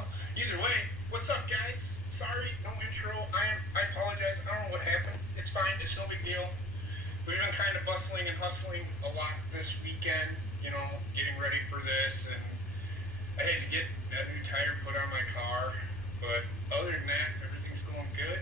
Well, either way, what's up, guys? Sorry, no intro. I apologize. I don't know what happened. It's fine. It's no big deal. We've been kind of bustling and hustling a lot this weekend, getting ready for this, and I had to get that new tire put on my car. But other than that, everything's going good.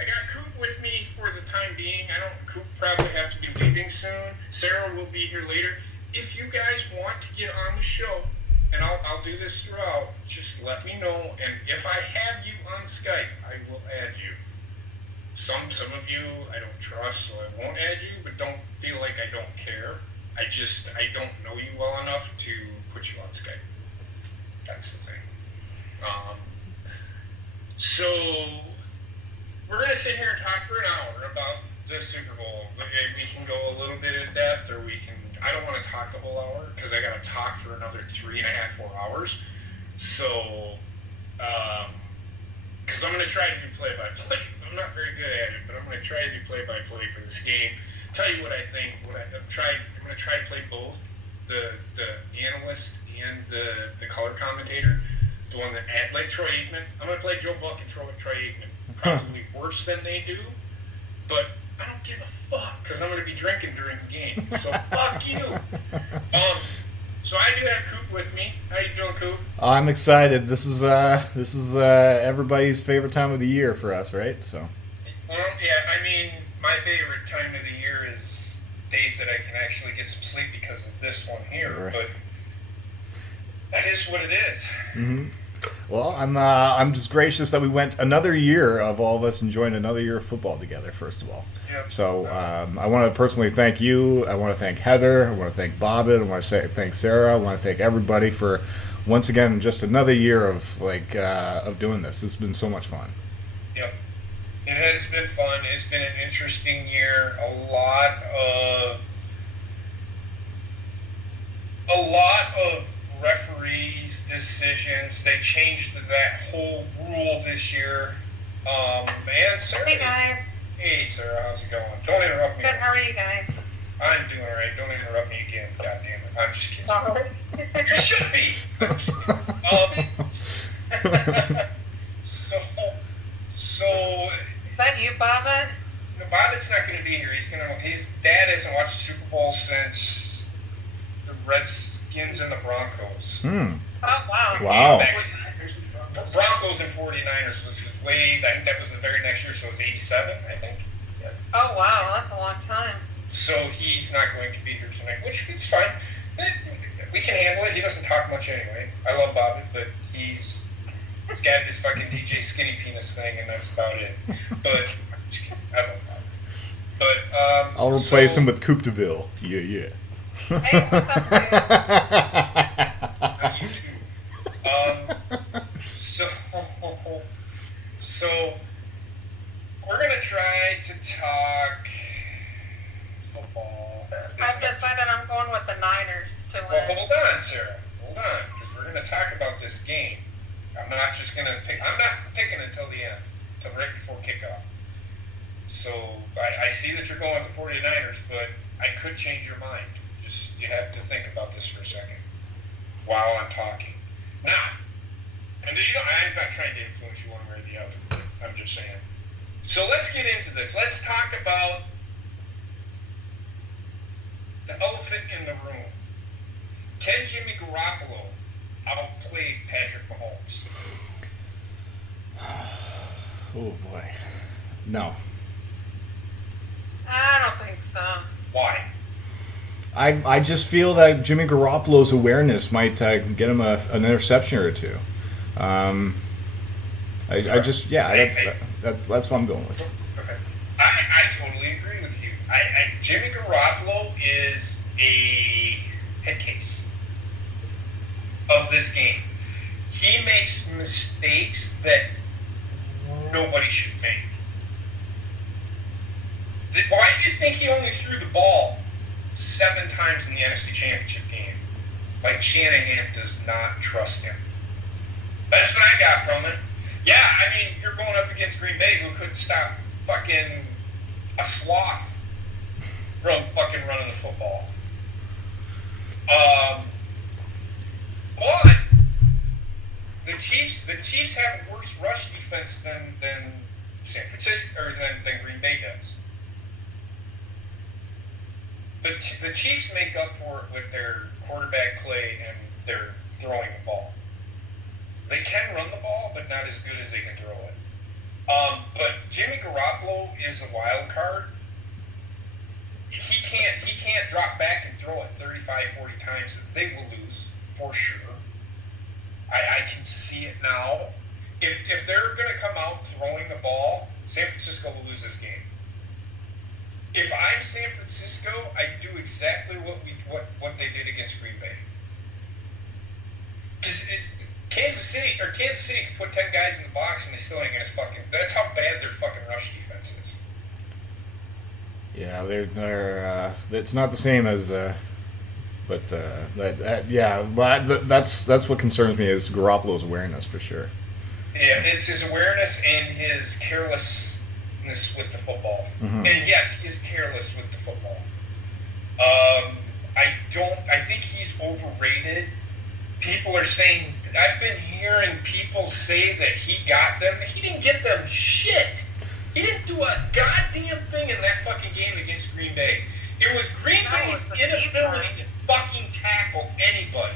I got Coop with me for the time being. Coop probably have to be leaving soon. Sarah will be here later. If you guys want to get on the show, and I'll do this throughout, just let me know. And if I have you on Skype, I will add you. Some of you I don't trust, so I won't add you, but don't feel like I don't care. I don't know you well enough to put you on Skype. That's the thing. So we're going to sit here and talk for an hour about the Super Bowl. We can go a little bit in depth, or I don't want to talk the whole hour, because I got to talk for another 3.5, 4 hours. So, because I'm going to try to do play-by-play. I'm not very good at it, but I'm going to try to do play-by-play for this game. Tell you what I think. I'm going to try to play both the analyst and the color commentator, the one that like Troy Aikman. I'm going to play Joe Buck and Troy Aikman. Probably worse than they do, but I don't give a fuck, because I'm going to be drinking during the game. So fuck you. So I do have Coop with me. How you doing, Coop? I'm excited. This is everybody's favorite time of the year for us, right? So. Well, yeah. I mean, my favorite time of the year is days that I can actually get some sleep because of this one here. Right. But that is what it is. Mm-hmm. Well, I'm just gracious that we went another year of all of us enjoying another year of football together, first of all. Yep. So I want to personally thank you. I want to thank Heather. I want to thank Bobbit. I want to thank Sarah. I want to thank everybody for, once again, just another year of doing this. This has been so much fun. Yep. It has been fun. It's been an interesting year. A lot of referees' decisions. They changed that whole rule this year. And Sarah. Hey guys. Hey Sarah, how's it going? Don't interrupt me. Good. How are you guys? I'm doing all right. Don't interrupt me again. God damn it. I'm just kidding. Sorry. You should be. So. Is that you, Baba? No, Bobbitt's not going to be here. His dad hasn't watched the Super Bowl since the Redskins and the Broncos. Oh, wow. Wow. Broncos and 49ers, which was I think that was the very next year, so it was 87, I think. Yeah. Oh, wow. That's a long time. So he's not going to be here tonight, which is fine. We can handle it. He doesn't talk much anyway. I love Bobbitt, but he's got his fucking DJ Skinny Penis thing, and that's about it. But I'm just kidding. I love Bobbitt. But I'll replace him with Coupe de Ville. Yeah. Hey, what's up, dude? You too. So we're gonna try to talk football. I've decided I'm going with the Niners to Well, win. hold on, Sarah. Hold on, because we're gonna talk about this game. I'm not picking until the end, until right before kickoff. So I see that you're going with the 49ers, but I could change your mind. You have to think about this for a second while I'm talking. Now, and I'm not trying to influence you one way or the other. I'm just saying. So let's get into this. Let's talk about the elephant in the room. Can Jimmy Garoppolo outplay Patrick Mahomes? Oh boy. No. I don't think so. Why? I just feel that Jimmy Garoppolo's awareness might get him an interception or two. That's what I'm going with. Okay. I totally agree with you. Jimmy Garoppolo is a head case of this game. He makes mistakes that nobody should make. Why do you think he only threw the ball 7 times in the NFC Championship game? Like, Shanahan does not trust him. That's what I got from it. Yeah, I mean, you're going up against Green Bay, who couldn't stop fucking a sloth from fucking running the football. But the Chiefs have a worse rush defense than San Francisco or than Green Bay does. But the Chiefs make up for it with their quarterback play and their throwing the ball. They can run the ball, but not as good as they can throw it. But Jimmy Garoppolo is a wild card. He can't drop back and throw it 35, 40 times. They will lose for sure. I can see it now. If they're going to come out throwing the ball, San Francisco will lose this game. If I'm San Francisco, I do exactly what they did against Green Bay. Because Kansas City can put 10 guys in the box and they still ain't gonna that's how bad their fucking rush defense is. Yeah, they're it's not the same as but that's what concerns me is Garoppolo's awareness for sure. Yeah, it's his awareness and his carelessness with the football. Mm-hmm. And yes, he's careless with the football. I think he's overrated. People are saying, I've been hearing people say that he got them. He didn't get them shit. He didn't do a goddamn thing in that fucking game against Green Bay. It was Green Bay's inability to fucking tackle anybody.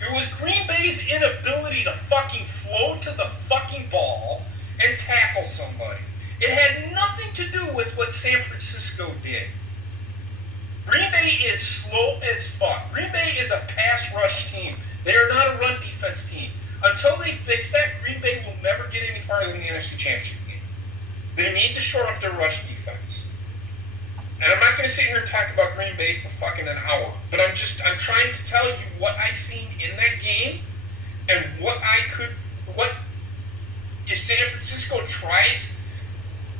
It was Green Bay's inability to fucking flow to the fucking ball and tackle somebody. It had nothing to do with what San Francisco did. Green Bay is slow as fuck. Green Bay is a pass rush team. They are not a run defense team. Until they fix that, Green Bay will never get any farther than the NFC Championship game. They need to shore up their rush defense. And I'm not going to sit here and talk about Green Bay for fucking an hour, but I'm trying to tell you what I seen in that game and what if San Francisco tries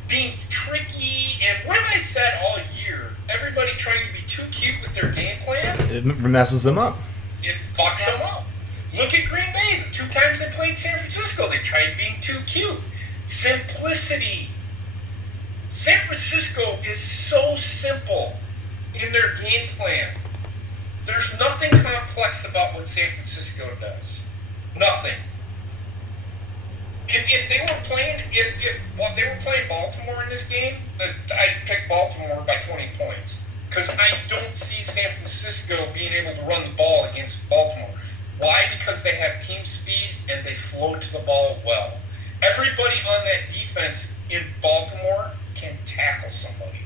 being tricky, and what have I said all year? Everybody trying to be too cute with their game plan. It messes them up. It fucks them up. Look at Green Bay. The 2 times they played San Francisco, they tried being too cute. Simplicity. San Francisco is so simple in their game plan. There's nothing complex about what San Francisco does. Nothing. If they were playing Baltimore in this game, I'd pick Baltimore by 20 points. Because I don't see San Francisco being able to run the ball against Baltimore. Why? Because they have team speed and they float to the ball well. Everybody on that defense in Baltimore can tackle somebody.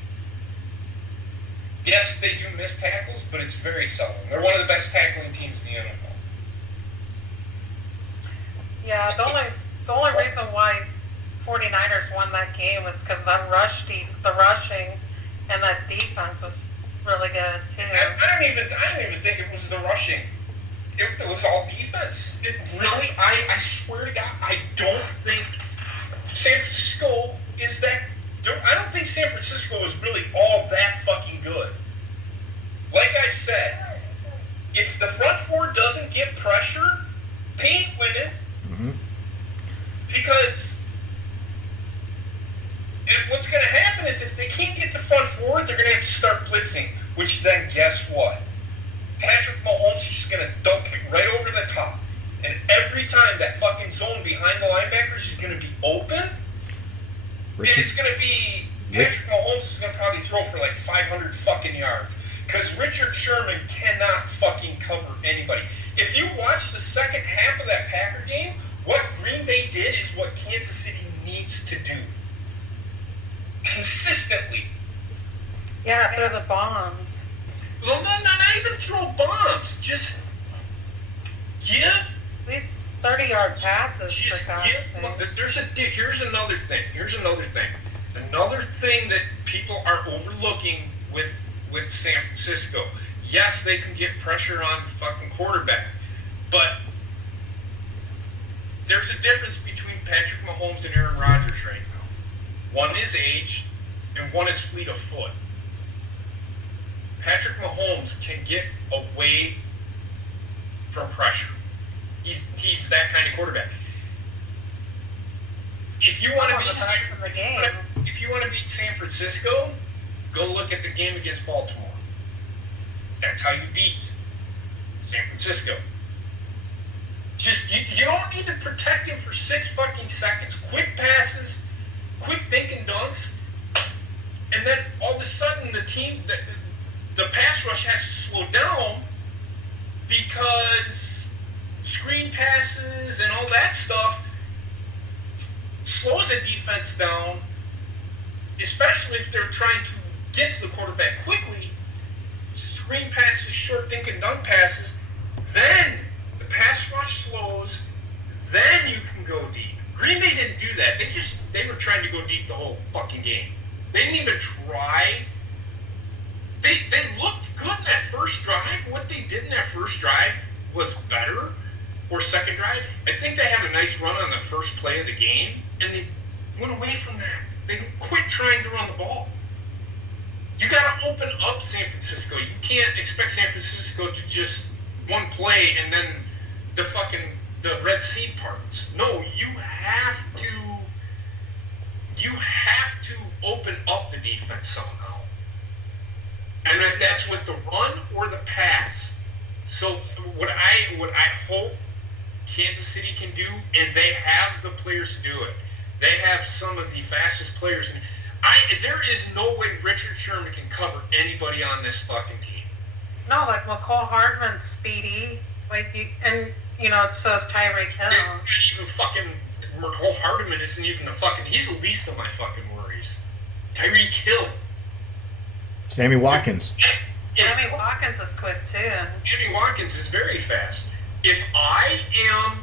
Yes, they do miss tackles, but it's very seldom. They're one of the best tackling teams in the NFL. Yeah, the only reason why 49ers won that game was because the rushing and that defense was really good too. I don't even think it was the rushing. It was all defense. It really, I swear to God, I don't think San Francisco is that. I don't think San Francisco is really all that fucking good. Like I said, if the front four doesn't get pressure, they ain't winning. Mm-hmm. Because what's going to happen is if they can't get the front four, they're going to have to start blitzing. Which then, guess what? Patrick Mahomes is just going to dunk it right over the top. And every time that fucking zone behind the linebackers is going to be open, and it's going to be Patrick Mahomes is going to probably throw for like 500 fucking yards. Because Richard Sherman cannot fucking cover anybody. If you watch the second half of that Packer game, what Green Bay did is what Kansas City needs to do. Consistently. Yeah, they're the bombs. Well, not even throw bombs. Just give. These 30-yard passes. Just for give. Here's another thing. Another thing that people are overlooking with San Francisco. Yes, they can get pressure on the fucking quarterback, but there's a difference between Patrick Mahomes and Aaron Rodgers right now. One is age, and one is fleet of foot. Patrick Mahomes can get away from pressure. He's that kind of quarterback. If you want to beat San Francisco, go look at the game against Baltimore. That's how you beat San Francisco. Just You don't need to protect him for 6 fucking seconds. Quick passes, quick dink and dunks, and then all of a sudden the pass rush has to slow down because screen passes and all that stuff slows a defense down, especially if they're trying to get to the quarterback quickly. Screen passes, short dink and dunk passes, then the pass rush slows, then you can go deep. Green Bay didn't do that. They were trying to go deep the whole fucking game. They didn't even try. They looked good in that first drive. What they did in that first drive was better. Or second drive. I think they had a nice run on the first play of the game, and they went away from that. They quit trying to run the ball. You got to open up San Francisco. You can't expect San Francisco to just one play and then the Red Sea parts. No, you have to open up the defense somehow. And if that's with the run or the pass. So what I hope Kansas City can do, and they have the players to do it. They have some of the fastest players. There is no way Richard Sherman can cover anybody on this fucking team. No, like McCole Hardman's speedy, and so is Tyreek Hill. Even fucking McCole Hardman isn't even he's the least of my fucking worries. Tyreek Hill. Sammy Watkins. Sammy Watkins is quick too. Sammy Watkins is very fast. If I am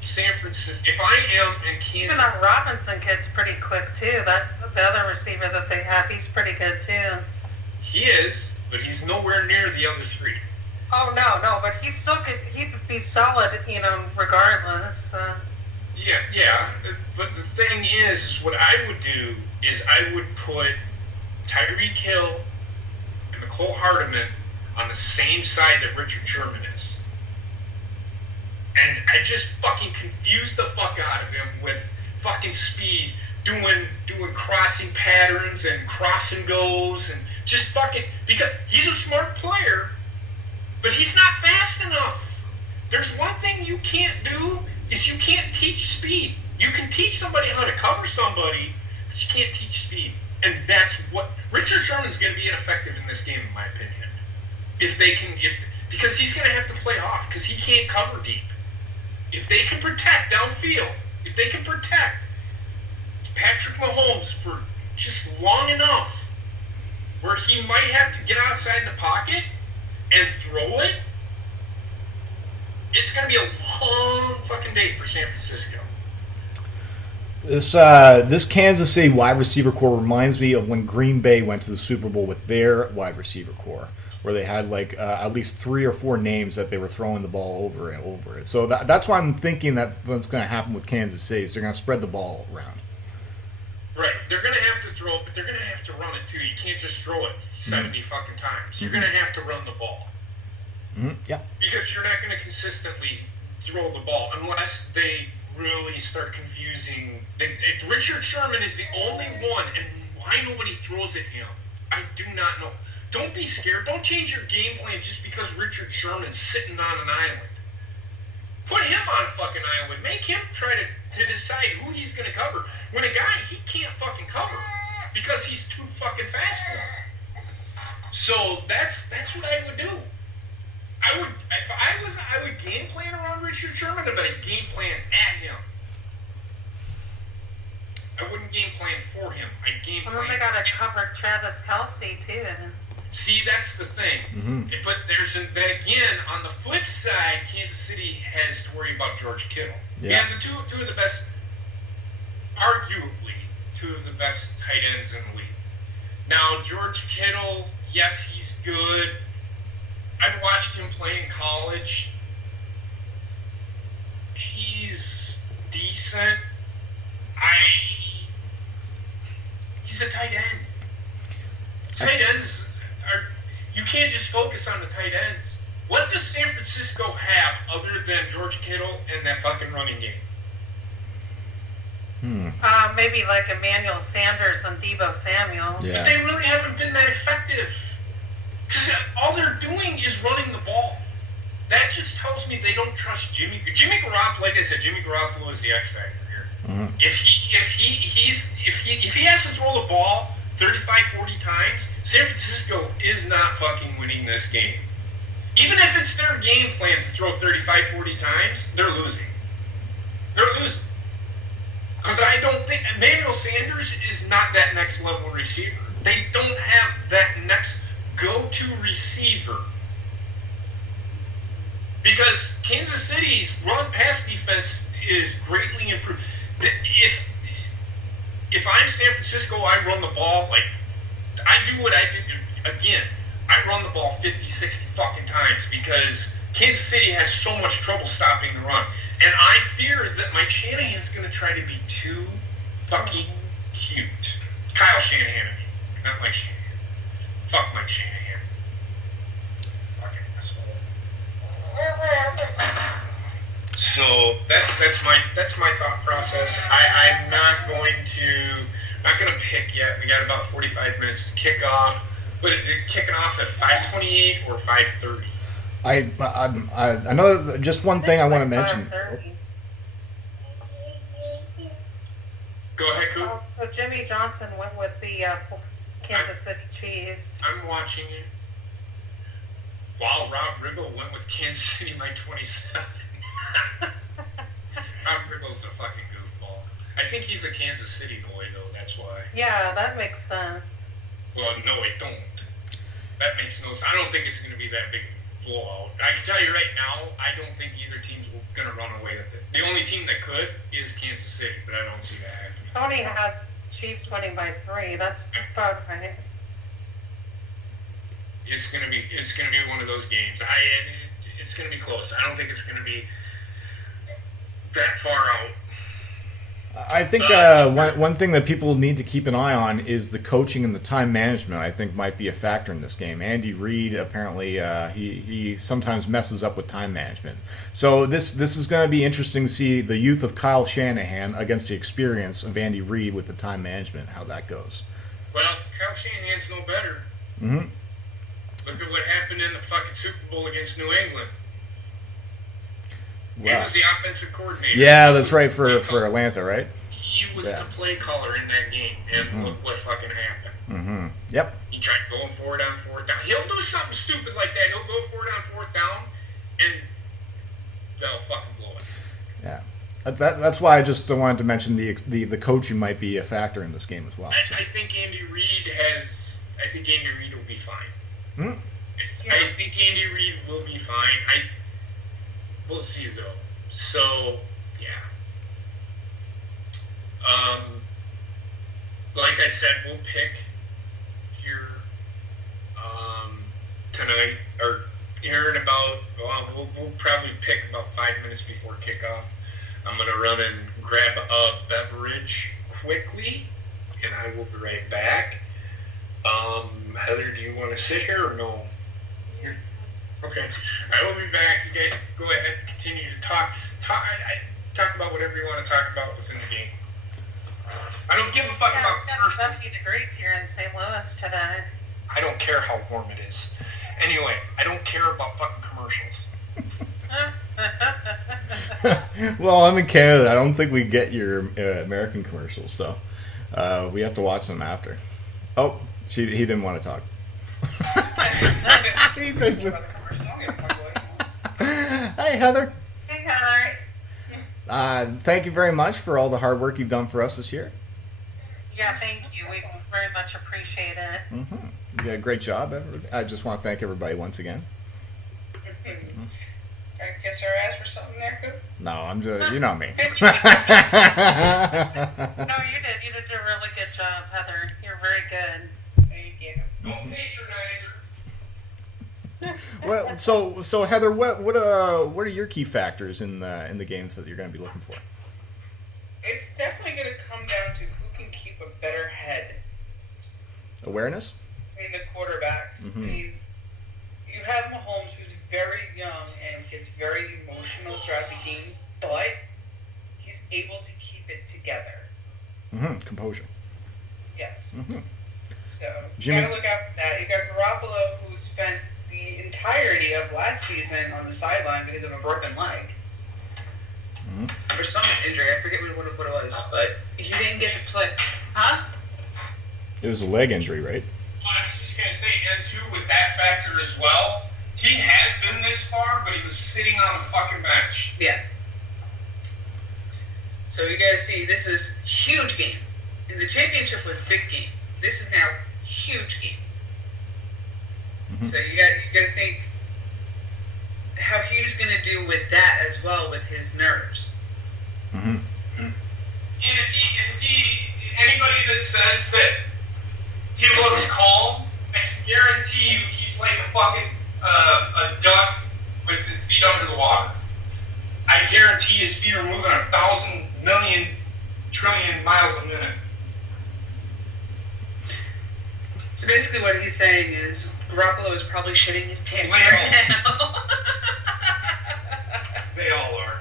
San Francisco, if I am in Kansas, even that Robinson kid's pretty quick too. That the other receiver that they have, he's pretty good too. He is, but he's nowhere near the other three. Oh no, but he's still good. He would be solid, regardless. Yeah. But the thing is what I would do is I would put Tyreek Hill and McCole Hardman on the same side that Richard Sherman is. And I just fucking confused the fuck out of him with fucking speed, doing crossing patterns and cross and goes and just fucking, because he's a smart player, but he's not fast enough. There's one thing you can't do is you can't teach speed. You can teach somebody how to cover somebody, but you can't teach speed. And that's what Richard Sherman's going to be ineffective in this game, in my opinion. Because he's going to have to play off because he can't cover deep. If they can protect downfield, if they can protect Patrick Mahomes for just long enough where he might have to get outside the pocket and throw it, it's going to be a long fucking day for San Francisco. This Kansas City wide receiver core reminds me of when Green Bay went to the Super Bowl with their wide receiver core, where they had at least 3 or 4 names that they were throwing the ball over and over it. So that's why I'm thinking that's what's going to happen with Kansas City. Is they're going to spread the ball around. Right. They're going to have to throw it, but they're going to have to run it too. You can't just throw it 70 fucking times. You're going to have to run the ball. Yeah. Because you're not going to consistently throw the ball unless they really start confusing. Richard Sherman is the only one, and why nobody throws at him, I do not know. Don't be scared. Don't change your game plan just because Richard Sherman's sitting on an island. Put him on fucking island. Make him try to decide who he's going to cover. When a guy, he can't fucking cover because he's too fucking fast for him. So that's what I would do. I would game plan around Richard Sherman, but I game plan at him. I wouldn't game plan for him. I game plan. Well, they got to cover Travis Kelce too. See, that's the thing. Mm-hmm. But then again, on the flip side, Kansas City has to worry about George Kittle. Yeah. The two of the best, arguably, 2 of the best tight ends in the league. Now, George Kittle, yes, he's good. I've watched him play in college. He's decent. He's a tight end. Tight ends are, you can't just focus on the tight ends. What does San Francisco have other than George Kittle and that fucking running game? Maybe like Emmanuel Sanders and Deebo Samuel. Yeah. But they really haven't been that effective. Because all they're doing is running the ball. that just tells me they don't trust Jimmy Garoppolo. Like I said, Jimmy Garoppolo is the X factor here. Mm-hmm. If he has to throw the ball 35, 40 times, San Francisco is not fucking winning this game. Even if it's their game plan to throw 35, 40 times, they're losing. They're losing. Because I don't think Emmanuel Sanders is not that next level receiver. They don't have that next go-to receiver. Because Kansas City's run-pass defense is greatly improved. If I'm San Francisco, I run the ball like I do what I did again. I run the ball 50, 60 fucking times because Kansas City has so much trouble stopping the run. And I fear that Mike Shanahan's going to try to be too fucking cute. Kyle Shanahan, I mean. Not Mike Shanahan. Fuck Mike Shanahan. Fucking asshole. So that's my thought process. I'm not going to pick yet. We got about 45 minutes to kick off. But kicking off at 5:28 or 5:30. I know just one thing I want to mention. Go ahead, Coop. So Jimmy Johnson went with the Kansas City Chiefs. I'm watching it. Wow, Rob Riggle went with Kansas City by 27. Rob Riggle's a fucking goofball. I think he's a Kansas City boy, though. That's why. Yeah, that makes sense. Well, no, it don't. That makes no sense. I don't think it's going to be that big blowout. I can tell you right now, I don't think either team's going to run away with it. The only team that could is Kansas City, but I don't see that happening. Tony has Chiefs winning by 3. That's about right. It's gonna be one of those games. It's gonna be close. I don't think it's gonna be that far out. I think one thing that people need to keep an eye on is the coaching and the time management. I think might be a factor in this game. Andy Reid apparently he sometimes messes up with time management. So this is going to be interesting to see the youth of Kyle Shanahan against the experience of Andy Reid with the time management. How that goes. Well, Kyle Shanahan's no better. Mm-hmm. Look at what happened in the fucking Super Bowl against New England. Wow. He was the offensive coordinator. Yeah, that's right, for Atlanta, right? He was the play caller in that game, and look what fucking happened. Mm-hmm. Yep. He tried going for it on 4th down. He'll do something stupid like that. He'll go for it on 4th down, and they'll fucking blow it. Yeah. That's why I just wanted to mention the coaching might be a factor in this game as well. So. I think Andy Reid will be fine. Mm-hmm. I think Andy Reid will be fine. We'll see though. So yeah. Like I said, we'll pick here tonight or here in about. We'll probably pick about 5 minutes before kickoff. I'm gonna run and grab a beverage quickly, and I will be right back. Heather, do you want to sit here or no? Okay. I will be back. You guys go ahead and continue to talk about whatever you want to talk about within the game. I don't give a fuck about It's got 70 degrees here in St. Louis today. I don't care how warm it is. Anyway, I don't care about fucking commercials. Well, I'm in Canada. I don't think we get your American commercials, so we have to watch them after. Oh, he didn't want to talk. He thinks Hey, Heather. Hey, Heather. Thank you very much for all the hard work you've done for us this year. Yeah, thank you. We very much appreciate it. Mm-hmm. You did a great job. I just want to thank everybody once again. Trying to kiss our ass for something there, Coop? No, I'm just, you know me. No, you did. You did a really good job, Heather. You're very good. Thank you. Don't patronize her. Well, so Heather, what are your key factors in the games that you're going to be looking for? It's definitely going to come down to who can keep a better head Awareness? between the quarterbacks. Mm-hmm. I mean, you have Mahomes, who's very young and gets very emotional throughout the game, but he's able to keep it together. Mm-hmm. Composure. Yes. Mm-hmm. So you Jimmy- got to look out for that. You got Garoppolo, who spent the entirety of last season on the sideline because of a broken leg. Or some injury. I forget what it was, but he didn't get to play. Huh? It was a leg injury, right? Well, I was just going to say, and too, with that factor as well, he has been this far, but he was sitting on the fucking bench. Yeah. So you guys see, this is huge game. And the championship was big game. This is now huge game. So you got to think how he's going to do with that as well with his nerves. And if anybody that says that he looks calm, I can guarantee you he's like a fucking a duck with his feet under the water. I guarantee his feet are moving 1,000 million trillion miles a minute. So basically what he's saying is Garoppolo is probably shitting his pants right now. They all are.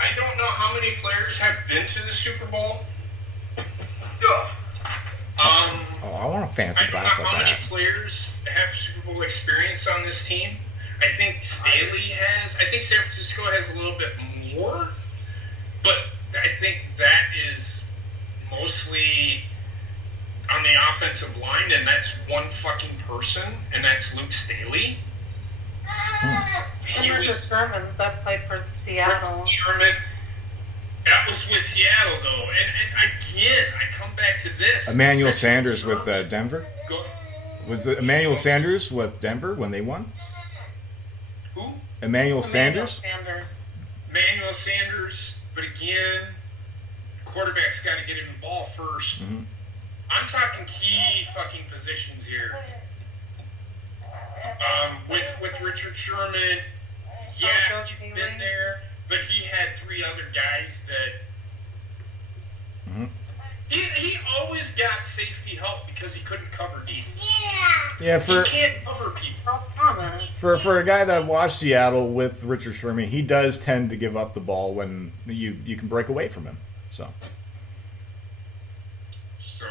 I don't know how many players have been to the Super Bowl. I want a fancy I don't know glass like how many that. players have Super Bowl experience on this team. I think Staley has. I think San Francisco has a little bit more. But I think that is mostly on the offensive line, and that's one fucking person, and that's Luke Staley. And Richard Sherman that played for Seattle. Sherman. That was with Seattle, though. And again, I come back to this. Emmanuel Richard Sanders Sherman. with Denver? Go, Was it Emmanuel Sanders with Denver when they won? who? Emmanuel Sanders? Emmanuel Sanders. But again, quarterback's got to get him the ball first. Mhm. I'm talking key fucking positions here. With Richard Sherman, yeah, Joe he's Staley. been there, but he had three other guys that Mhm. he always got safety help because he couldn't cover deep. Yeah, He can't cover people. Earl Thomas. for a guy that watched Seattle with Richard Sherman, he does tend to give up the ball when you can break away from him. So So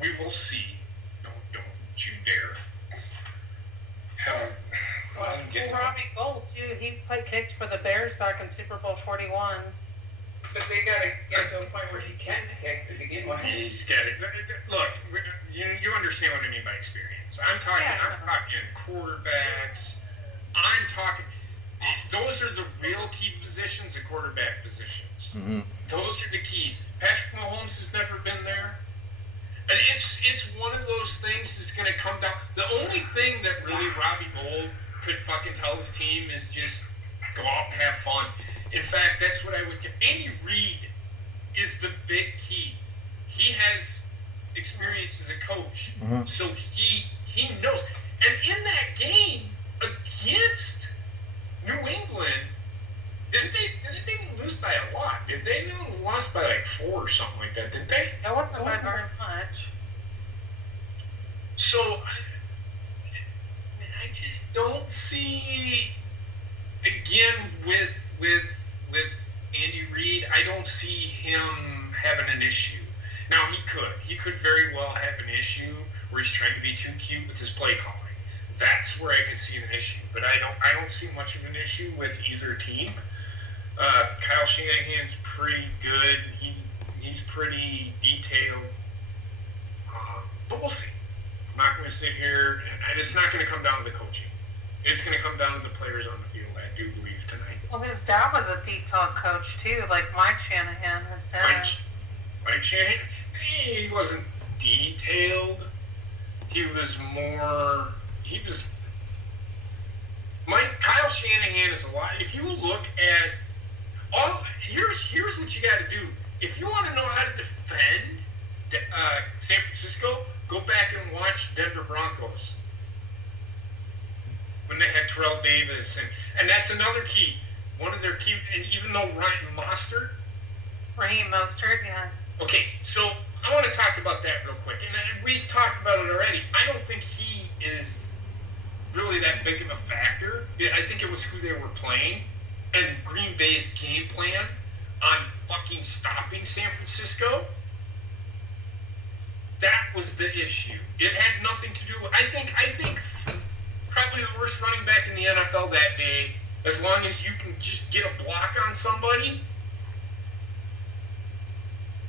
we will see. Don't you dare. Hell, I'm getting- Robbie Gold too. He kicked for the Bears back in Super Bowl 41. But they got to get to a point where he can kick to begin with. He's got it. Look, you understand what I mean by experience. I'm talking quarterbacks. I'm talking. Those are the real key positions, the quarterback positions. mhm. Those are the keys. Patrick Mahomes has never been there. And it's one of those things that's going to come down. The only thing that really Robbie Gold could fucking tell the team is just go out and have fun. In fact, that's what I would get. Andy Reid is the big key. He has experience as a coach, so he knows. And in that game against New England, didn't they lose by a lot? Did they? They lost by like 4 or something like that, didn't they? It wasn't by very much. So I just don't see, again, with Andy Reid, I don't see him having an issue. Now he could very well have an issue where he's trying to be too cute with his play calling. That's where I could see an issue, but I don't see much of an issue with either team. Kyle Shanahan's pretty good. He's pretty detailed, but we'll see. I'm not going to sit here, and it's not going to come down to the coaching. It's going to come down to the players on the field, I do believe, tonight. Well, his dad was a detailed coach too, like Mike Shanahan, his dad. Mike Shanahan, he wasn't detailed. He was more. Kyle Shanahan is a lot. If you look at here's what you got to do. If you want to know how to defend San Francisco, go back and watch Denver Broncos when they had Terrell Davis, and that's another key. One of their key, and even though Raheem Mostert, yeah. Okay, so I want to talk about that real quick, and we've talked about it already. I don't think he is really that big of a factor. I think it was who they were playing and Green Bay's game plan on fucking stopping San Francisco. That was the issue. It had nothing to do with. I think probably the worst running back in the NFL that day, as long as you can just get a block on somebody,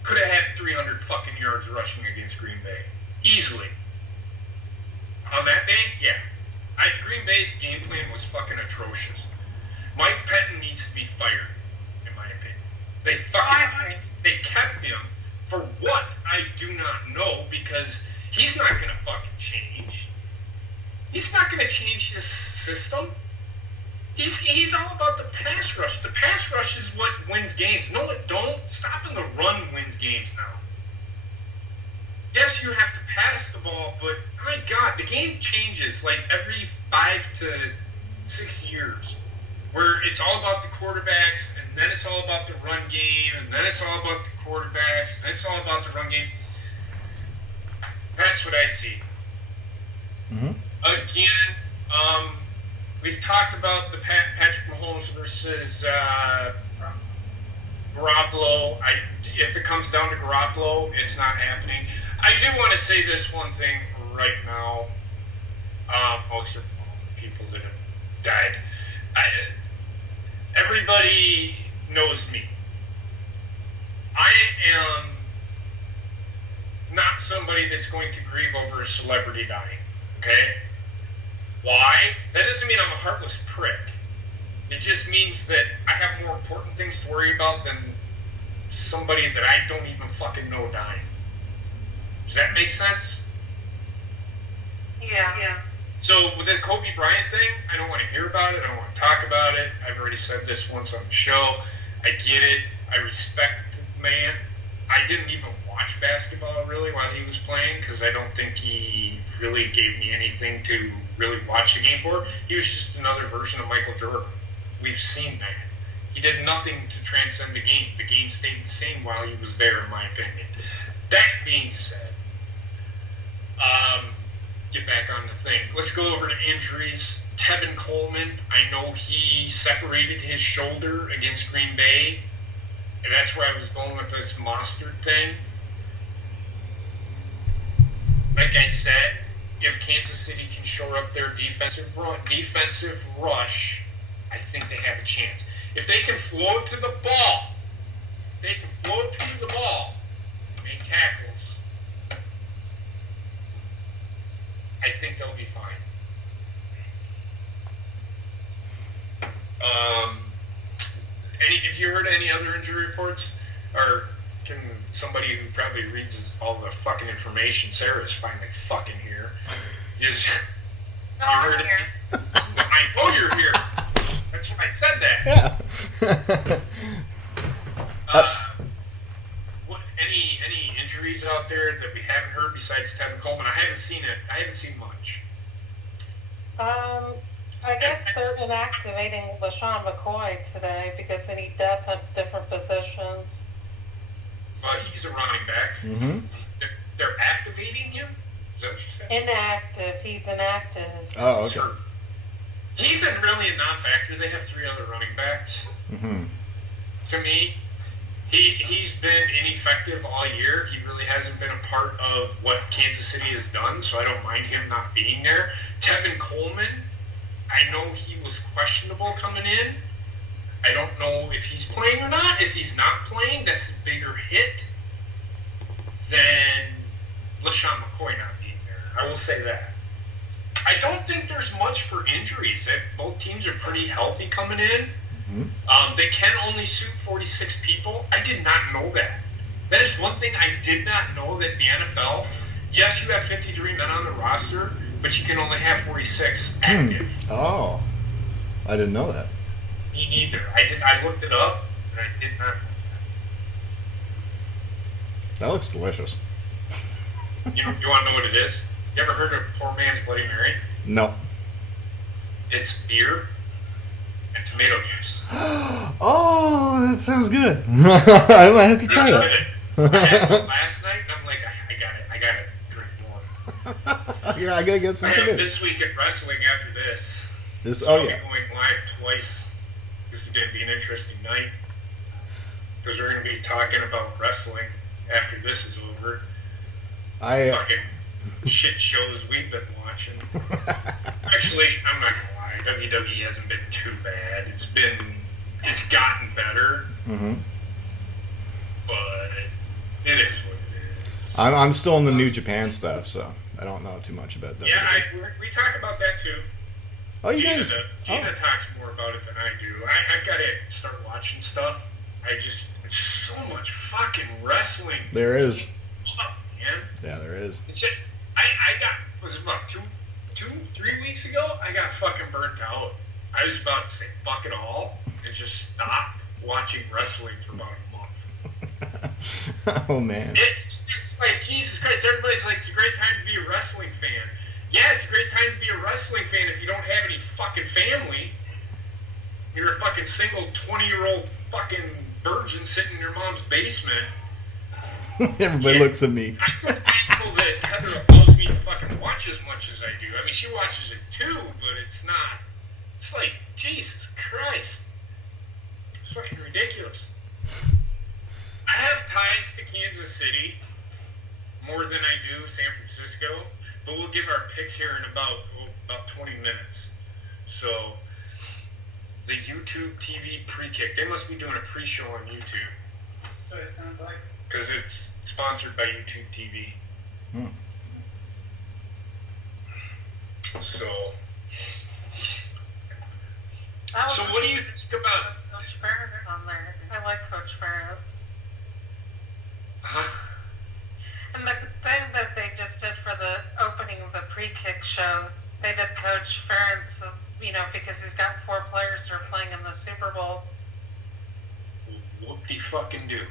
could have had 300 fucking yards rushing against Green Bay. Easily. On that day, yeah. Green Bay's game plan was fucking atrocious. Mike Pettin needs to be fired, in my opinion. They kept him for what? I do not know, because he's not going to fucking change. He's not going to change his system. He's all about the pass rush. The pass rush is what wins games. No, it don't. Stopping the run wins games now. Yes, you have to pass the ball, but my God, the game changes like every 5 to 6 years, where it's all about the quarterbacks, and then it's all about the run game, and then it's all about the quarterbacks, and then it's all about the run game. That's what I see. Mm-hmm. Again, we've talked about the Patrick Mahomes versus Garoppolo. If it comes down to Garoppolo, it's not happening. I do want to say this one thing right now. Most of the people that have died. Everybody knows me. I am not somebody that's going to grieve over a celebrity dying. Okay? Why? That doesn't mean I'm a heartless prick. It just means that I have more important things to worry about than somebody that I don't even fucking know dying. Does that make sense? Yeah. So with the Kobe Bryant thing, I don't want to hear about it. I don't want to talk about it. I've already said this once on the show. I get it. I respect the man. I didn't even watch basketball really while he was playing because I don't think he really gave me anything to really watch the game for. He was just another version of Michael Jordan. We've seen that. He did nothing to transcend the game. The game stayed the same while he was there, in my opinion. That being said, get back on the thing. Let's go over to injuries. Tevin Coleman, I know he separated his shoulder against Green Bay, and that's where I was going with this Mostert thing. Like I said, if Kansas City can shore up their defensive rush, I think they have a chance. If they can float to the ball, make tackles, I think they'll be fine. Have you heard any other injury reports? Or can somebody who probably reads all the fucking information, Sarah's finally fucking here. I'm here. I know you're here. That's why I said that. Yeah. Any injuries out there that we haven't heard besides Tevin Coleman? I haven't seen it. I haven't seen much. I guess they're inactivating LaShawn McCoy today because they need depth at different positions. But he's a running back. Mm-hmm. They're activating him? Is that what you said? Inactive. He's inactive. Oh, okay. Sure. He's really a non-factor. They have 3 other running backs. Mm-hmm. To me, he's been ineffective all year. He really hasn't been a part of what Kansas City has done, so I don't mind him not being there. Tevin Coleman, I know he was questionable coming in. I don't know if he's playing or not. If he's not playing, that's the bigger hit than LaShawn McCoy not being there. I will say that. I don't think there's much for injuries. Both teams are pretty healthy coming in. Mm-hmm. They can only suit 46 people. I did not know that. That is one thing I did not know, that the NFL, yes, you have 53 men on the roster, but you can only have 46 active. Oh, I didn't know that. Me neither. I looked it up, and I did not know That looks delicious. that. You want to know what it is? You ever heard of Poor Man's Bloody Mary? No. It's beer and tomato juice. Oh, that sounds good. I might have to try that. I had it last night, and I'm like, I gotta drink more. Yeah, I gotta get I something have good. this week at wrestling after this. This, So oh I'll yeah. be going live twice. This is going to be an interesting night because we're going to be talking about wrestling after this is over. fucking shit shows we've been watching. Actually, I'm not gonna lie, WWE hasn't been too bad. It's gotten better, but it is what it is. I'm still in the New Japan stuff, so I don't know too much about that. Yeah, we talk about that too. Oh, you Gina, guys. Gina talks more about it than I do. I've got to start watching stuff. it's so much fucking wrestling. There is. Stuff, man. Yeah, there is. It's just, was it about 3 weeks ago? I got fucking burnt out. I was about to say fuck it all and just stop watching wrestling for about a month. Oh, man. It's like, Jesus Christ, everybody's like, it's a great time to be a wrestling fan. Yeah, it's a great time to be a wrestling fan if you don't have any fucking family. You're a fucking single 20-year-old fucking virgin sitting in your mom's basement. Everybody looks at me. I'm so thankful that Heather allows me to fucking watch as much as I do. I mean, she watches it too, but it's not. It's like, Jesus Christ. It's fucking ridiculous. I have ties to Kansas City more than I do San Francisco, but we'll give our picks here in about 20 minutes. So, the YouTube TV pre-kick. They must be doing a pre-show on YouTube. That's what it sounds like. Because it's sponsored by YouTube TV. So what do you think about Coach Barrett on there? I like Coach Barrett's. And the thing that they just did for the opening of the pre-kick show, they did Coach Ferentz, because he's got 4 players who are playing in the Super Bowl. Whoop-de-fucking-do.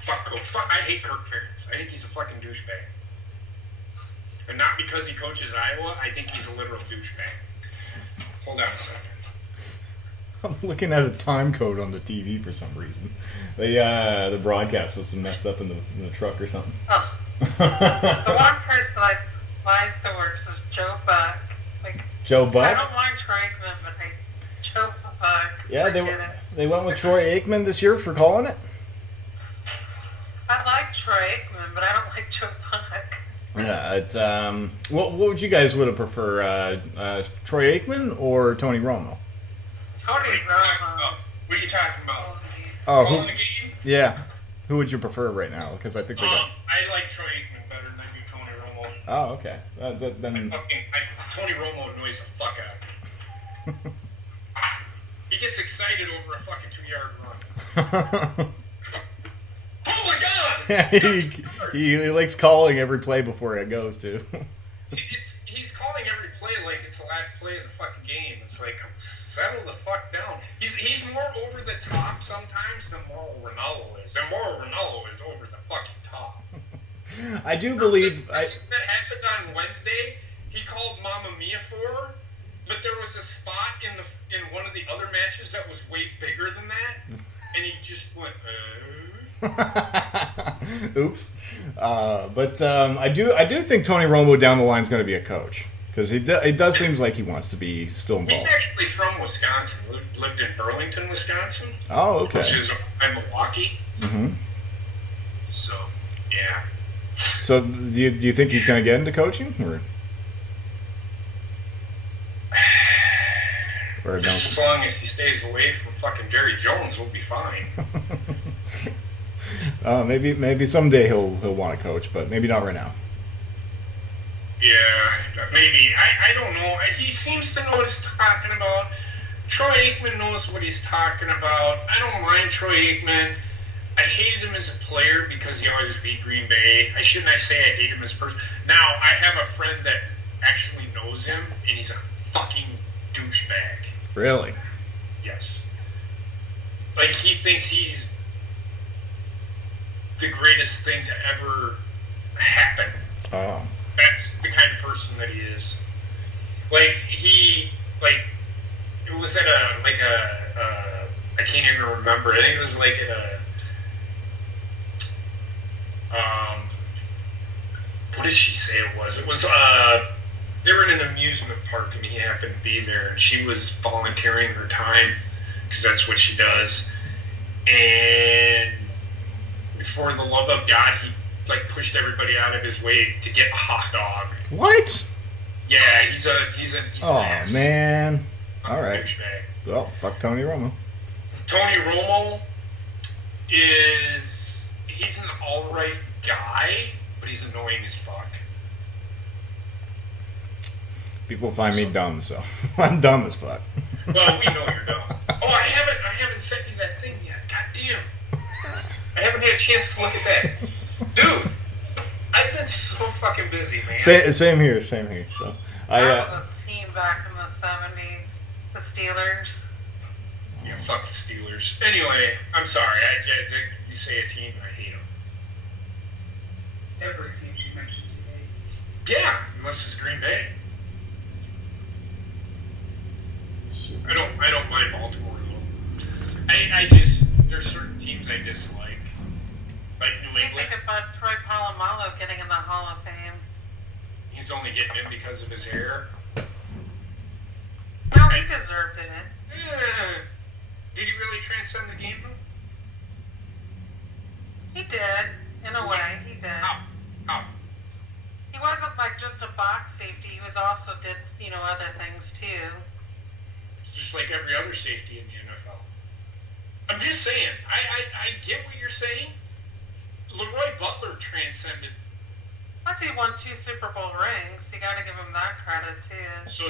Fuck, I hate Kirk Ferentz. I think he's a fucking douchebag. And not because he coaches Iowa, I think he's a literal douchebag. Hold on a second. I'm looking at a time code on the TV for some reason. The broadcast system messed up in the truck or something. Oh. The one person I despise the worst is Joe Buck. Joe Buck? I don't mind Troy Aikman, but Joe Buck. Yeah, they went with Troy Aikman this year for calling it. I like Troy Aikman, but I don't like Joe Buck. Yeah, what would you guys would have preferred, Troy Aikman or Tony Romo? Tony Romo. What are you talking about? Oh, Calling the game? Yeah. Who would you prefer right now? Because I think they got... I like Troy Aikman better than I do Tony Romo. Oh, okay. Then... Tony Romo annoys the fuck out of me. He gets excited over a fucking 2-yard run. Oh my god! he likes calling every play before it goes to. He's calling every play like it's the last play of the fucking game. It's like, settle the fuck down. He's more over the top sometimes than Mauro Ranallo is. And Mauro Ranallo is over the fucking top. I do believe... That happened on Wednesday. He called Mamma Mia for her, but there was a spot in one of the other matches that was way bigger than that, and he just went, Oops. But I do think Tony Romo down the line is going to be a coach. Because it does seem like he wants to be still involved. He's actually from Wisconsin. Lived in Burlington, Wisconsin. Oh, okay. Which is in Milwaukee. Mm-hmm. So, yeah. So, do you think he's going to get into coaching? Or just as long as he stays away from fucking Jerry Jones, we'll be fine. Maybe someday he'll want to coach, but maybe not right now. Yeah, maybe. I don't know. He seems to know what he's talking about. Troy Aikman knows what he's talking about. I don't mind Troy Aikman. I hated him as a player because he always beat Green Bay. I say I hate him as a person. Now, I have a friend that actually knows him, and he's a fucking douchebag. Really? Yes. Like, he thinks he's the greatest thing to ever happen. Oh. That's the kind of person that he is. It was at I can't even remember. I think it was like at what did she say it was? It was, they were in an amusement park and he happened to be there and she was volunteering her time because that's what she does. And for the love of God, he like pushed everybody out of his way to get a hot dog. What? Yeah, he's an Oh ass. man. All right. Douchebag. Well, fuck Tony Romo. Tony Romo he's an alright guy, but he's annoying as fuck. People find me dumb, so I'm dumb as fuck. Well, we know you're dumb. Oh, I haven't sent you that thing yet. God damn. I haven't had a chance to look at that. Dude, I've been so fucking busy, man. Same here. So That was a team back in the 70s. The Steelers. Yeah, fuck the Steelers. Anyway, I'm sorry. You say a team, I hate them. Every team she mentions today. Yeah, unless it's Green Bay. I don't mind Baltimore though. There's certain teams I dislike, like New What do you England. think about Troy Polamalu getting in the Hall of Fame? He's only getting in because of his hair. No, he deserved it. Did he really transcend the game though? He did, in a way, he did. How? He wasn't like just a box safety. He was also did, other things too. It's just like every other safety in the NFL. I'm just saying. I get what you're saying. Leroy Butler transcended. Plus, he won 2 Super Bowl rings. You got to give him that credit too. So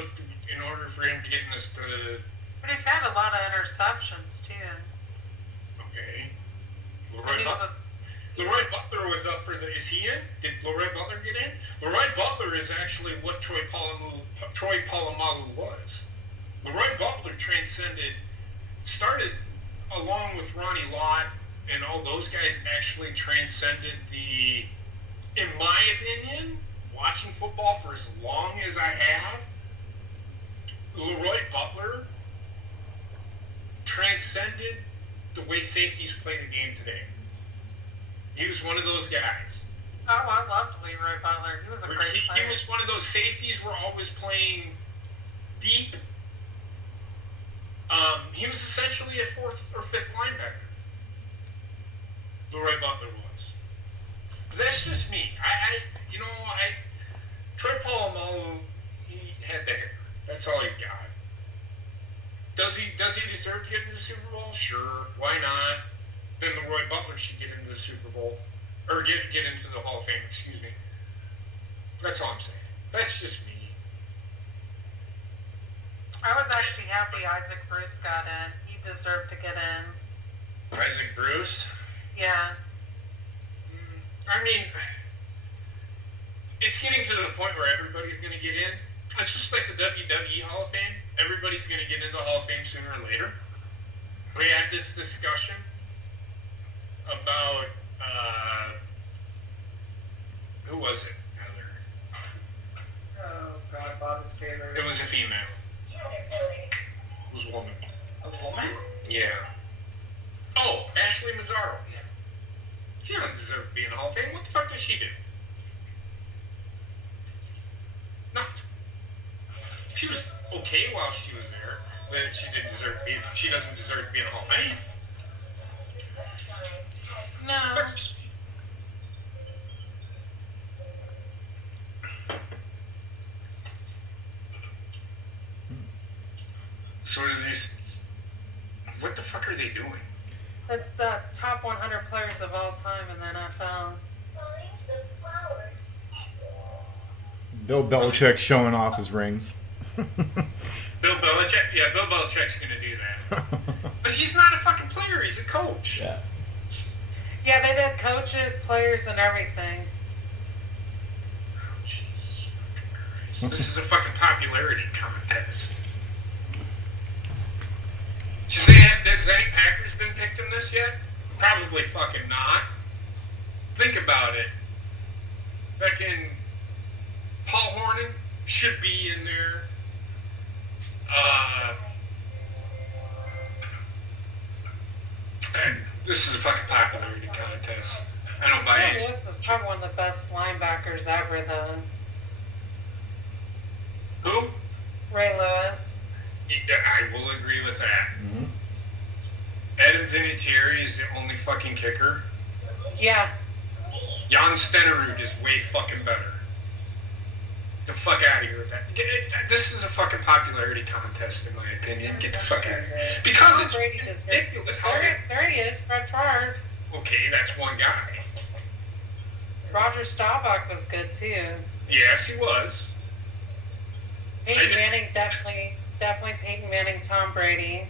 in order for him to get in this, But he's had a lot of interceptions too. okay. And he was Leroy Butler was up for the. Is he in? Did Leroy Butler get in? Leroy Butler is actually what Troy Polamalu was. Leroy Butler started along with Ronnie Lott and all those guys. Actually transcended in my opinion, watching football for as long as I have, Leroy Butler transcended the way safeties play the game today. He was one of those guys. Oh, I loved Leroy Butler. He was a great player. He was one of those safeties who were always playing deep. He was essentially a 4th or 5th linebacker. Leroy Butler was. But that's just me. Troy Polamalu, he had the hair. That's all he's got. Does he deserve to get into the Super Bowl? Sure. Why not? Then Leroy Butler should get into the Super Bowl. Or get into the Hall of Fame, excuse me. That's all I'm saying. That's just me. I was actually happy Isaac Bruce got in. He deserved to get in. Isaac Bruce? Yeah. I mean, it's getting to the point where everybody's going to get in. It's just like the WWE Hall of Fame. Everybody's going to get into the Hall of Fame sooner or later. We had this discussion about, who was it, Heather? Oh, God, Bob and Taylor. It was a female. It was a woman. A woman? Yeah. Oh, Ashley Mazzaro. Yeah. She doesn't deserve to be in the Hall of Fame. What the fuck does she do? Nothing. She was okay while she was there, but she didn't deserve to be. She doesn't deserve to be in the Hall of Fame. No. That's just- So are these? What the fuck are they doing? The top 100 players of all time in the NFL. Bill Belichick showing off his rings. Bill Belichick? Yeah, Bill Belichick's gonna do that. But he's not a fucking player. He's a coach. Yeah. Yeah, they did coaches, players, and everything. Oh, Jesus fucking Christ. This is a fucking popularity contest. Has any Packers been picked in this yet? Probably fucking not. Think about it. Fucking Paul Hornung should be in there. And this is a fucking popularity contest. I don't buy Ray it. Lewis is probably one of the best linebackers ever, though. Who? Ray Lewis. Yeah, I will agree with that. Mm-hmm. Evan Vinatieri is the only fucking kicker. Yeah. Jan Stenerud is way fucking better. The fuck out of here with that. This is a fucking popularity contest, in my opinion. Get the fuck out of here. Because it's ridiculous. There he is, Brett Favre. Okay, that's one guy. Roger Staubach was good too. Yes, he was. Peyton Manning, definitely Peyton Manning, Tom Brady.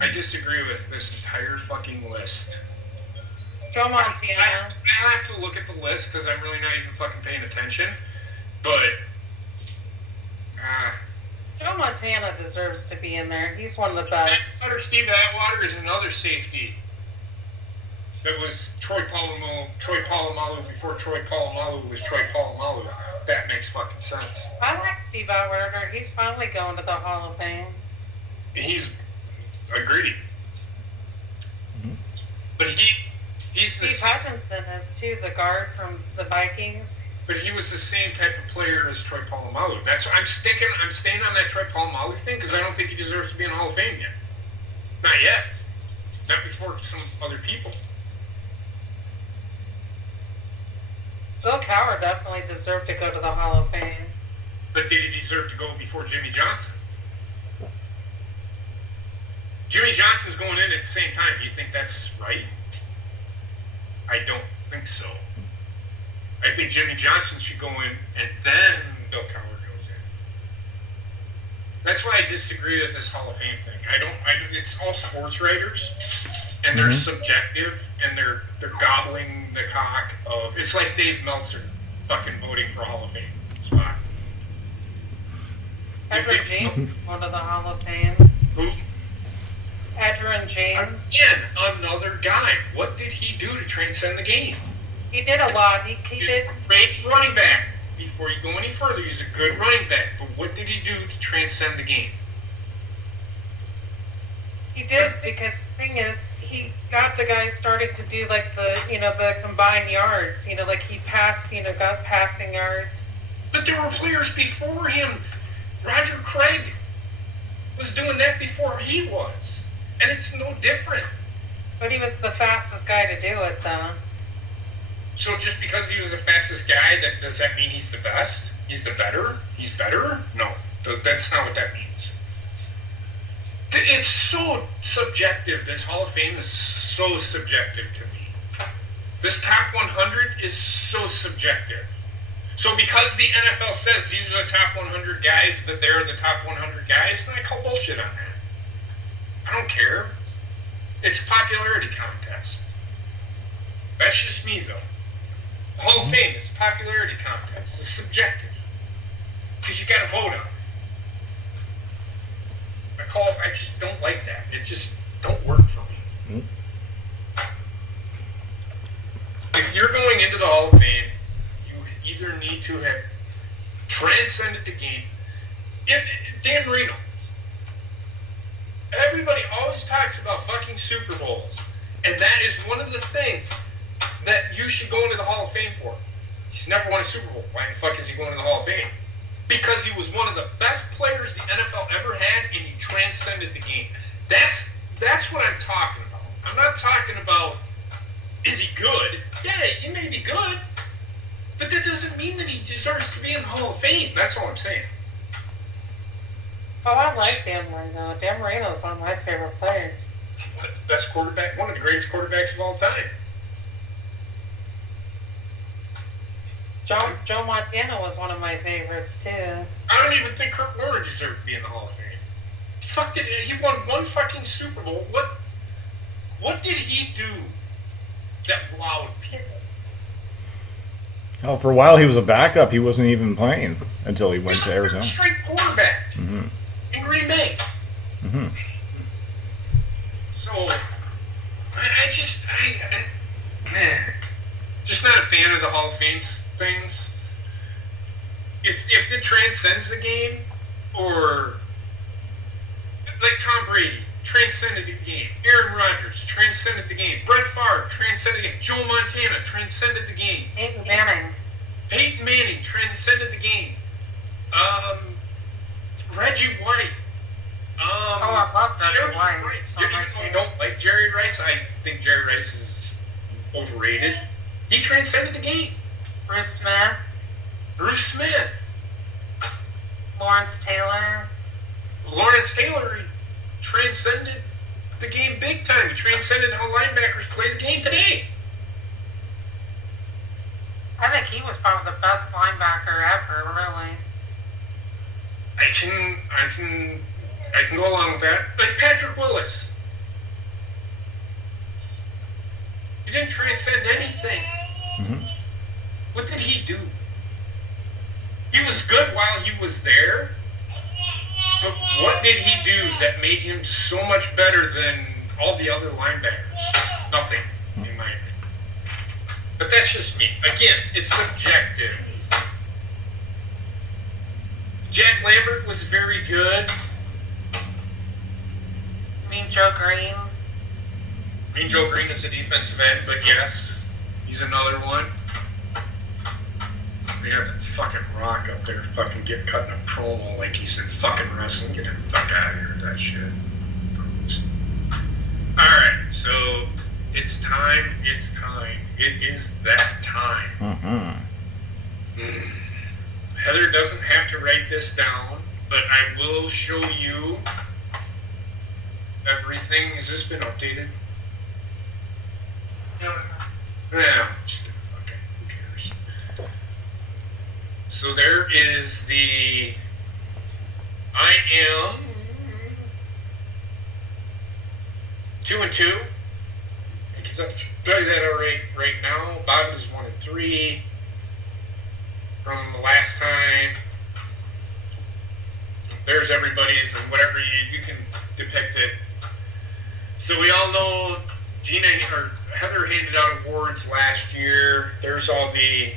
I disagree with this entire fucking list. Joe Montana. I have to look at the list because I'm really not even fucking paying attention. But Joe Montana deserves to be in there. He's one of the best. Steve Atwater is another safety. That was Troy Polamalu before Troy Polamalu was Troy Polamalu. That makes fucking sense. I like Steve Atwater. He's finally going to the Hall of Fame. He's agreed. Mm-hmm. But he's the Steve Hutchinson is too, the guard from the Vikings. But he was the same type of player as Troy Polamalu. That's I'm staying on that Troy Polamalu thing because I don't think he deserves to be in the Hall of Fame yet. Not yet. Not before some other people. Bill Cowher definitely deserved to go to the Hall of Fame. But did he deserve to go before Jimmy Johnson? Jimmy Johnson's going in at the same time. Do you think that's right? I don't think so. I think Jimmy Johnson should go in and then Bill Cowher goes in. That's why I disagree with this Hall of Fame thing. It's all sports writers, and they're subjective, and they're gobbling the cock of. It's like Dave Meltzer fucking voting for Hall of Fame spot. Edgerrin James going to the Hall of Fame. Who? Edgerrin James. Again, another guy. What did he do to transcend the game? He did a lot. He He's did. a great running back. Before you go any further, he's a good running back. But what did he do to transcend the game? He did, because the thing is, he got the guys started to do like the combined yards. Like he passed, got passing yards. But there were players before him. Roger Craig was doing that before he was. And it's no different. But he was the fastest guy to do it, though. So just because he was the fastest guy, does that mean he's the best? He's the better? He's better? No, that's not what that means. It's so subjective. This Hall of Fame is so subjective to me. This top 100 is so subjective. So because the NFL says these are the top 100 guys, that they're the top 100 guys, then I call bullshit on that. I don't care. It's a popularity contest. That's just me, though. The Hall of Fame is a popularity contest. It's subjective. Because you got to vote on it. I just don't like that. It just don't work for me. If you're going into the Hall of Fame, you either need to have transcended the game. Dan Marino. Everybody always talks about fucking Super Bowls. And that is one of the things that you should go into the Hall of Fame for. He's never won a Super Bowl. Why the fuck is he going to the Hall of Fame? Because he was one of the best players the NFL ever had, and he transcended the game. That's what I'm talking about. I'm not talking about, is he good? Yeah, he may be good. But that doesn't mean that he deserves to be in the Hall of Fame. That's all I'm saying. Oh, I like Dan Marino. Dan Marino is one of my favorite players. Best quarterback, one of the greatest quarterbacks of all time. Joe Montana was one of my favorites, too. I don't even think Kurt Warner deserved to be in the Hall of Fame. He won one fucking Super Bowl. What did he do that wowed people? Oh, for a while he was a backup. He wasn't even playing until he went to Arizona. Straight quarterback in Green Bay. Mm-hmm. So, just not a fan of the Hall of Fame things. If it transcends the game, or like Tom Brady transcended the game, Aaron Rodgers transcended the game, Brett Favre transcended the game, Joe Montana transcended the game, Peyton Manning transcended the game, Reggie White. I love Reggie White. Rice. I don't like Jerry Rice. I think Jerry Rice is overrated. He transcended the game. Bruce Smith, Bruce Smith, Lawrence Taylor. Lawrence Taylor, he transcended the game big time. He transcended how linebackers play the game today. I think he was probably the best linebacker ever, really. I can go along with that. Like Patrick Willis. He didn't transcend anything. Mm-hmm. What did he do? He was good while he was there, but what did he do that made him so much better than all the other linebackers? Nothing, in my opinion. But that's just me. Again, it's subjective. Jack Lambert was very good. Joe Green. Joe Green is a defensive end, but yes, he's another one. They got the fucking Rock up there fucking cutting a promo like he's in fucking wrestling. Get the fuck out of here with that shit. Alright, so it's time. It is that time. Mm-hmm. Heather doesn't have to write this down, but I will show you everything. Has this been updated? No. Yeah. Okay, who cares? So there is the I am 2-2. I can tell you that right now. Bob is 1-3 from the last time. There's everybody's and whatever you can depict it. So we all know Heather handed out awards last year. There's all the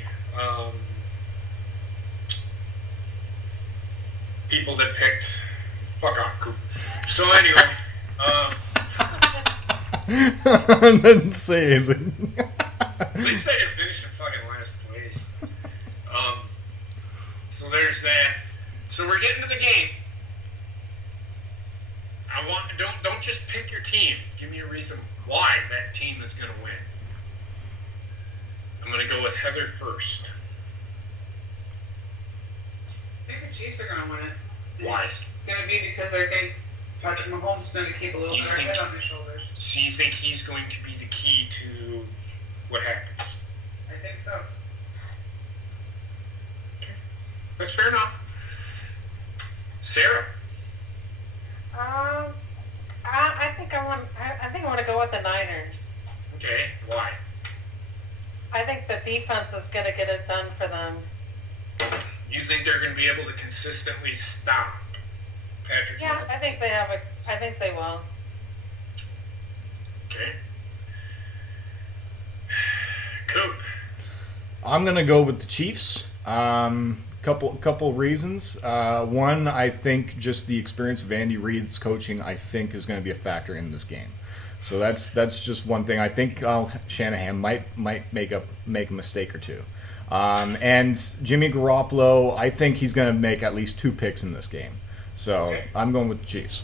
people that picked. Fuck off, Coop. So anyway, Didn't say anything. at least I didn't finish in fucking last place. So there's that. So we're getting to the game. Don't just pick your team. Give me a reason why that team is going to win. I'm going to go with Heather first. I think the Chiefs are going to win it. Why? It's going to be because I think Patrick Mahomes is going to keep a little bit of head on his shoulders. So you think he's going to be the key to what happens? I think so. That's fair enough. Sarah. I think I want to go with the Niners. Okay, why? I think the defense is going to get it done for them. You think they're going to be able to consistently stop Patrick Yeah, Mahomes? I think they will. Okay. Coop. I'm gonna go with the Chiefs. Couple reasons. One, I think just the experience of Andy Reid's coaching, I think, is going to be a factor in this game. So that's just one thing. I think Shanahan might make a mistake or two. And Jimmy Garoppolo, I think he's going to make at least 2 picks in this game. So Okay. I'm going with the Chiefs.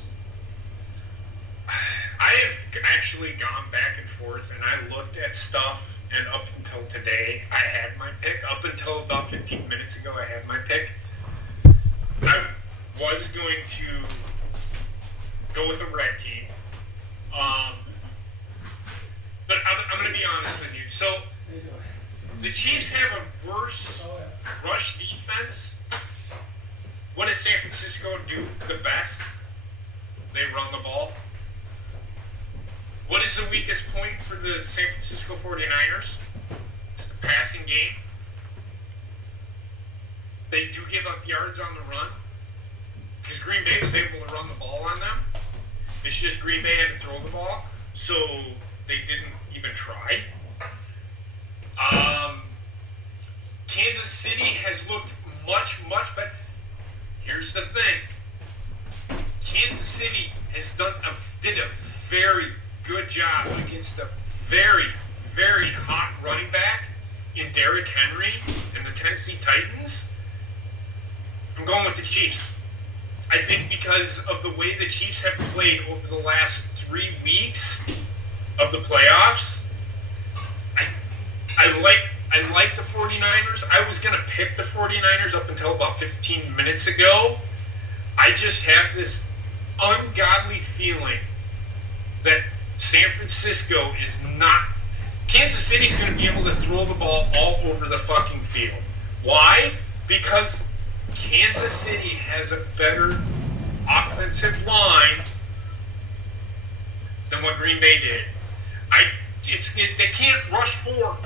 I have actually gone back and forth, and I looked at stuff, and up until today, I had my pick. Up until about 15 minutes ago, I had my pick. I was going to go with a red team. But I'm going to be honest with you. So, the Chiefs have a worse rush defense. What does San Francisco do the best? They run the ball. What is the weakest point for the San Francisco 49ers? It's the passing game. They do give up yards on the run because Green Bay was able to run the ball on them. It's just Green Bay had to throw the ball, so they didn't even try. Kansas City has looked much better. Here's the thing. Kansas City did a very good job against a very, very hot running back in Derrick Henry and the Tennessee Titans. I'm going with the Chiefs. I think because of the way the Chiefs have played over the last 3 weeks of the playoffs, I like the 49ers. I was going to pick the 49ers up until about 15 minutes ago. I just have this ungodly feeling that San Francisco is not. Kansas City's going to be able to throw the ball all over the fucking field. Why? Because Kansas City has a better offensive line than what Green Bay did. They can't rush 4.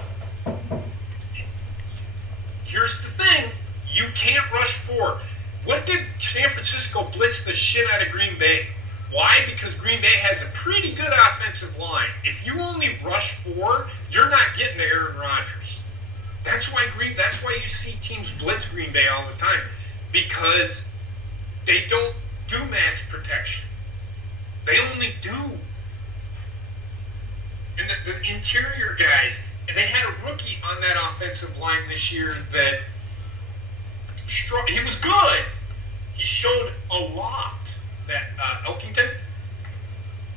Here's the thing. You can't rush 4. What did San Francisco blitz the shit out of Green Bay? Why? Because Green Bay has a pretty good offensive line. If you only rush 4, you're not getting to Aaron Rodgers. That's why you see teams blitz Green Bay all the time, because they don't do max protection. They only do. And the interior guys, they had a rookie on that offensive line this year that he was good. He showed a lot. That Elkington,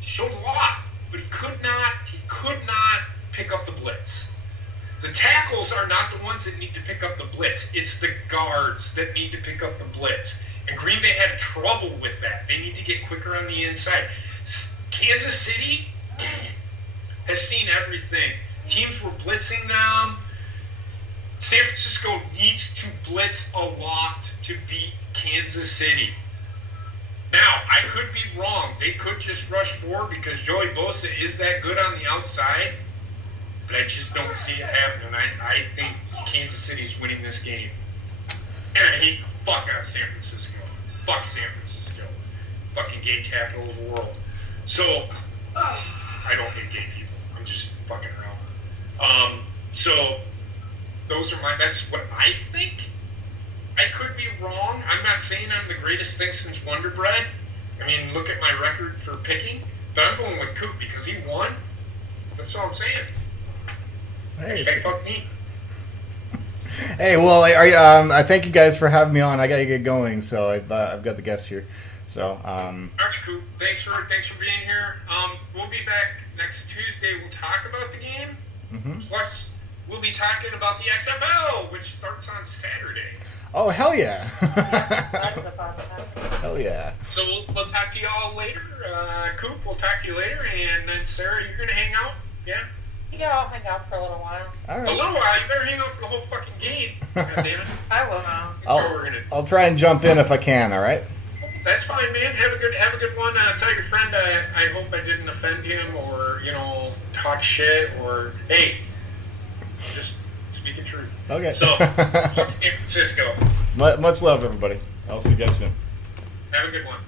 he showed a lot, but he could not pick up the blitz. The tackles are not the ones that need to pick up the blitz. It's the guards that need to pick up the blitz. And Green Bay had trouble with that. They need to get quicker on the inside. Kansas City has seen everything. Teams were blitzing them. San Francisco needs to blitz a lot to beat Kansas City. Now, I could be wrong. They could just rush 4 because Joey Bosa is that good on the outside, but I just don't see it happening. I think Kansas City's winning this game. And I hate the fuck out of San Francisco. Fuck San Francisco. Fucking gay capital of the world. So, I don't hate gay people. I'm just fucking around. So, that's what I think. I could be wrong. I'm not saying I'm the greatest thing since Wonder Bread. I mean, look at my record for picking. But I'm going with Coop because he won. That's all I'm saying. Hey, fuck me. Hey, well, I thank you guys for having me on. I gotta get going, so I've got the guests here. So, all right, Coop. Thanks for being here. We'll be back next Tuesday. We'll talk about the game. Mm-hmm. Plus, we'll be talking about the XFL, which starts on Saturday. Oh, hell yeah. Hell yeah. So we'll talk to y'all later. Coop, we'll talk to you later. And then, Sarah, you're going to hang out? Yeah? Yeah, I'll hang out for a little while. All right. A little while? You better hang out for the whole fucking game. God damn it. I will. That's what we're gonna. I'll try and jump in if I can, all right? That's fine, man. Have a good one. Tell your friend I hope I didn't offend him or, talk shit or, hey, just speaking truth. Okay. So, fuck San Francisco. Much love, everybody. I'll see you guys soon. Have a good one.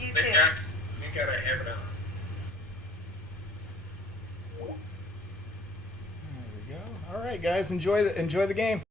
You too. Thank God I have it on. There we go. All right, guys. Enjoy the game.